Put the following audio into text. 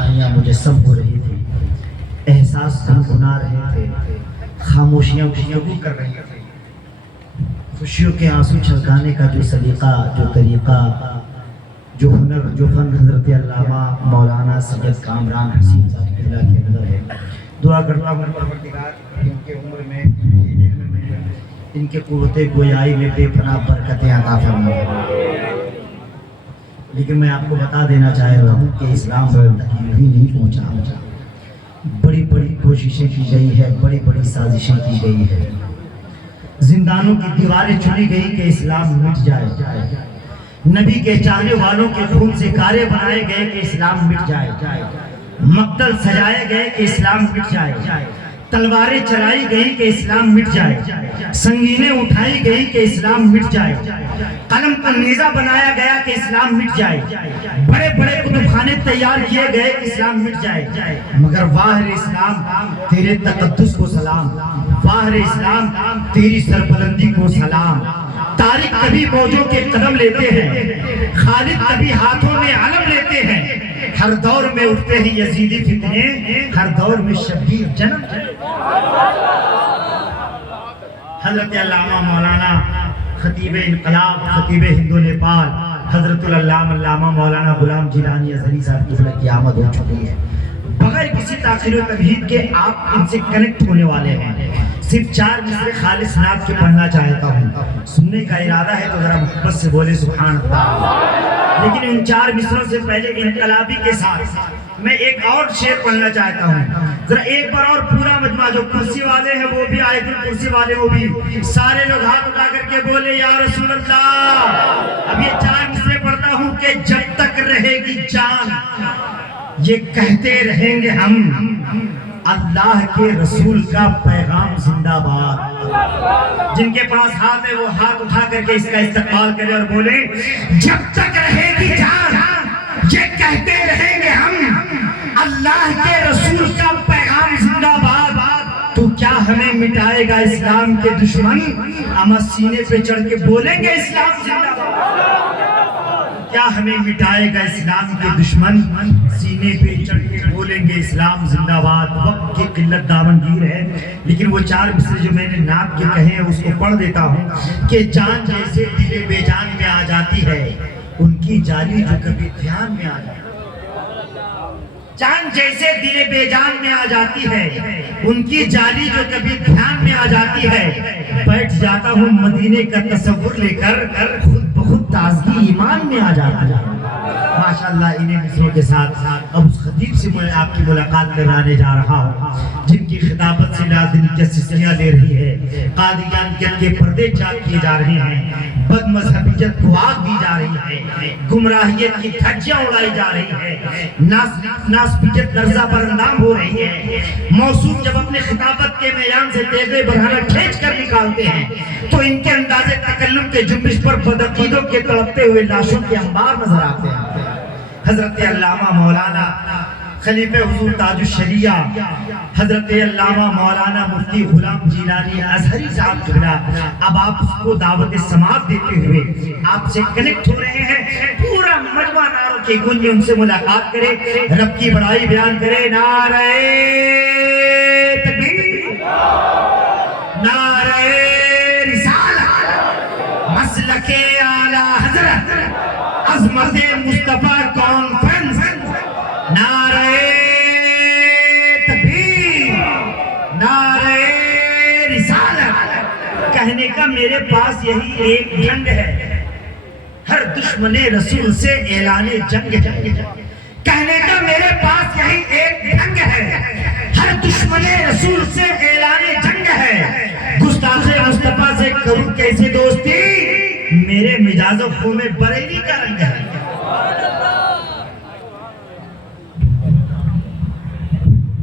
پرچھائیاں مجسم ہو رہی تھی، احساس گنگنا رہے تھے، خاموشیاں گفتگو کر رہی تھیں۔ خوشیوں کے آنسو چھلکانے کا جو سلیقہ، جو طریقہ، جو ہنر، جو فن حضرت علامہ مولانا سید کامران حسین صاحب کے اندر ہے۔ دعا کرتا ہوں پروردگار ان کے عمر میں، ان کے قوت گویائی میں بے پناہ برکتیں عطا فرمائے۔ لیکن میں آپ کو بتا دینا چاہ رہا ہوں کہ اسلام تک ہی نہیں پہنچا، بڑی بڑی کوششیں کی گئی ہے، بڑی بڑی سازشیں کی گئی ہے، زندانوں کی دیواریں چنی گئی کہ اسلام مٹ جائے، نبی کے چاہنے والوں کے خون سے کارے بنائے گئے کہ اسلام مٹ جائے، مقتل سجائے گئے کہ اسلام مٹ جائے، تلواریں چلائی گئی کہ اسلام مٹ جائے، سنگینیں اٹھائی گئی کہ اسلام مٹ جائے، قلم کو نیزہ بنایا گیا کہ اسلام مٹ جائے، بڑے بڑے کتب خانے تیار کیے گئے کہ اسلام مٹ جائے، مگر واہ رے اسلام تیرے تقدس کو سلام، واہ رے اسلام تیری سربلندی کو سلام۔ طارق کبھی موجوں کے قدم لیتے ہیں، خالد کبھی ہاتھوں میں علم لیتے ہیں، ہر دور میں اٹھتے ہیں یزیدی فتنے، ہر دور میں شبیر جنم۔ حضرت علامہ مولانا خطیب انقلاب، خطیب ہند و نیپال، حضرت علامہ مولانا غلام جیلانی ازہری صاحب کی آمد ہو چکی ہے۔ بغیر کسی تاخیر و تمہید کے آپ ان سے کنیکٹ ہونے والے ہیں۔ صرف 4 مصرے خالص نعت کے پڑھنا چاہتا ہوں، سننے کا ارادہ ہے تو ذرا محبت سے بولے سبحان اللہ۔ لیکن ان 4 مصروں سے پہلے انقلابی کے ساتھ میں ایک اور شعر پڑھنا چاہتا ہوں۔ ذرا ایک بار اور پورا مجمع، جو کرسی والے ہیں وہ بھی آئے، کرسی والے وہ بھی، سارے لوگ ہاتھ اٹھا کر کے بولے یا رسول اللہ۔ اب یہ 4 مصرے پڑھتا ہوں کہ جب تک رہے گی جان یہ کہتے رہیں گے ہم، اللہ کے رسول کا پیغام زندہ باد۔ جن کے پاس ہاتھ ہے وہ ہاتھ اٹھا کر کے اس کا استقبال کرے اور بولے جب تک رہے گی جان یہ کہتے رہیں گے ہم، اللہ کے رسول کا پیغام زندہ باد۔ تو کیا ہمیں مٹائے گا اسلام کے دشمن، ہم سینے پہ چڑھ کے بولیں گے اسلام زندہ باد۔ کیا ہمیں مٹائے گا اسلام کے دشمن، سینے پہ چڑھ کے بولیں گے اسلام زندہ باد۔ وقت کی قلت دامنگیر ہے، لیکن وہ 4 مصرے جو میں نے نعت کے کہے ہیں اس کو پڑھ دیتا ہوں کہ جان جیسے دل بے جان میں آ جاتی ہے، ان کی جالی جو کبھی دھیان میں آ جاتی ہے۔ جان جیسے دل بے جان میں آ جاتی ہے، ان کی جالی جو کبھی دھیان میں آ جاتی ہے، بیٹھ جاتا ہوں مدینے کا تصور لے کر، خود بخود تازگی ایمان میں آ جاتی ہے۔ ماشاءاللہ انہیں مصروں کے ساتھ اب اس خطیب سے میں آپ کی ملاقات کرانے جا رہا ہوں، جن کی خطابت سے لادن کی سسیاں لے رہی ہے، قادیانیت کے پردے چاک کیے جا رہے ہیں، بد مذہبیت کو آگ دی جا رہی ہے، گمراہیت کی دھجیاں اڑائی جا رہی ہے، ناسبیت لرزہ پر اندام ہو رہی ہے۔ موصوف جب اپنے خطابت کے میان سے تیغ برہنہ کھینچ کر نکالتے ہیں تو ان کے انداز تکلم کے جنبش پر بدعقیدوں کے تڑپتے ہوئے لاشوں کے انبار نظر آتے ہیں۔ حضرت علامہ مولانا خلیفہ حضور تاج الشریعہ، حضرت علامہ مولانا مفتی غلام جیلانی ازہری صاحب قبلہ اب آپ اس کو دعوت سماعت دیتے ہوئے آپ سے کنیکٹ ہو رہے ہیں۔ پورا مجمع نعروں کی گونج میں ان سے ملاقات کرے، رب کی بڑائی بیان کرے۔ نعرہ تکبیر، نعرہ رسالت، مسلک اعلی حضرت، عظمت مصطفیٰ کانفرنس، نعرہ تکبیر، نعرہ رسالت۔ کہنے کا میرے پاس یہی ایک ڈھنگ ہے، ہر دشمن رسول سے اعلان جنگ ہے۔ کہنے کا میرے پاس یہی ایک ڈھنگ ہے، ہر دشمن رسول سے اعلان جنگ ہے۔ گستاخ مصطفیٰ سے کروں کیسے دوستی، میرے مجاز و خون میں بریلی کا رنگ ہے۔